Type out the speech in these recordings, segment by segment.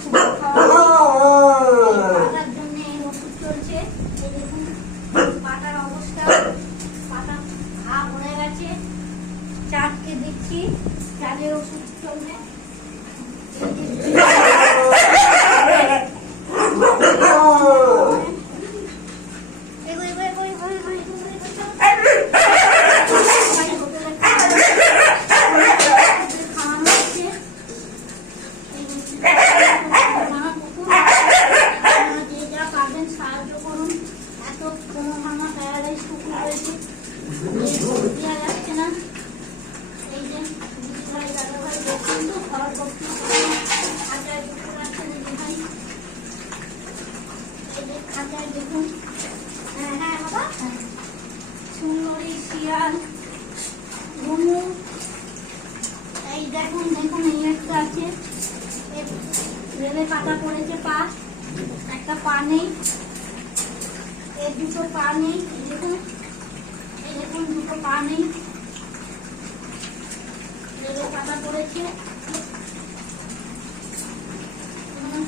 শুকনো খাওয়া পাতার জন্য ওষুধ চলছে। এই দেখুন পাতার অবস্থা, পাতা ঘা ভরে গেছে। চারটে দিচ্ছি, চালের ওষুধ চলবে। সাহায্য করুন, এত কোনো মামা প্যারালাইজ কুকুর রয়েছে, দেওয়া যাচ্ছে না। এই যে ভাই দাদা ভাই দেখুন তো ঘর ভর্তি খাঁচায় কুকুর আছে দিদি ভাই। এই যে খাঁচায় দেখুন, হ্যাঁ হ্যাঁ বাবা, সুন্দরী শিয়াল ঘুমু। এই দেখুন দেখুন এই একটা আছে, রেলে পাতা পড়েছে, পা একটা পা নেই, এই দুটো পা নেই। দেখুন এই দেখুন দুটো পা নেই, রেলে পাতা পড়েছে।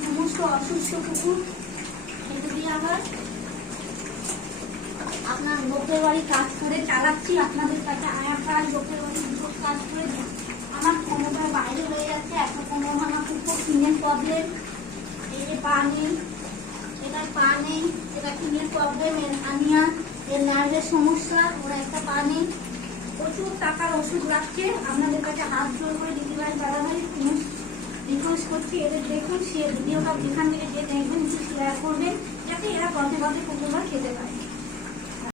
সমস্ত অসুস্থ কুকুর। এগুলি আবার আপনার লোকের বাড়ি কাজ করে চালাচ্ছি, আপনাদের কাছে আয়া কাজ লোকের বাড়ি কাজ করে আমার ক্ষমতার বাইরে হয়ে যাচ্ছে। এত কোনো আমার কুকুর কিনের প্রবলেম, এই যে পা নেই, এটা পা নেই, এটা কিনের প্রবলেম, এর আনিয়া এর নার্ভের সমস্যা, ওরা একটা পা নেই। প্রচুর টাকার ওষুধ রাখছে। আপনাদের কাছে হাত জোর করে দিদিভাই দাদাভাই রিকোয়েস্ট করছি, এদের দেখুন, সে ভিডিওটা যেখান থেকে যে দেখবেন একটু শেয়ার করবেন, যাতে এরা পথে পথে কুকুররা খেতে পারে।